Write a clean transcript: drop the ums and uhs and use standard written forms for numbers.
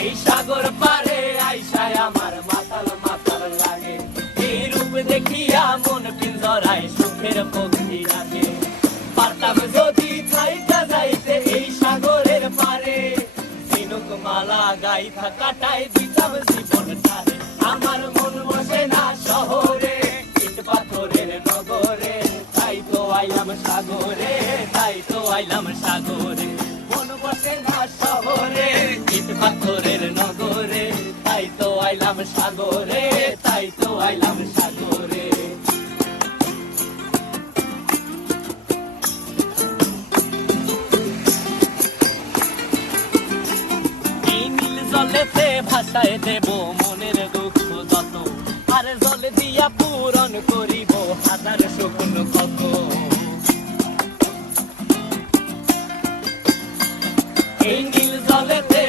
এই সাগর পারে আইসায় আমার মাতাল মাতাল লাগে, এই রূপ দেখিয়া মন পিঞ্জরায় সুখের পক্ষী রাখে। পারতাম যদি থাইকা যাইতে এই সাগরের পারে, ঝিনুক মালা গাইথা কাটাই দিতাম জীবনটারে। আমার মন বসে না শহরে, ইট পাথরের নগরে, তাই তো আইলাম সাগরে, তাই তো আইলাম সাগরে। মন বসে না শহরে, ইট পাথরের নগরে, তাই তো আইলাম সাগরে, তাই তো আইলাম সাগরে। এই নীল জলেতে ভাসায় দেব মনের দুঃখ যত, আর জলে দিয়া পূরণ করিব হাজার স্বপ্ন কত। এই নীল জলেতে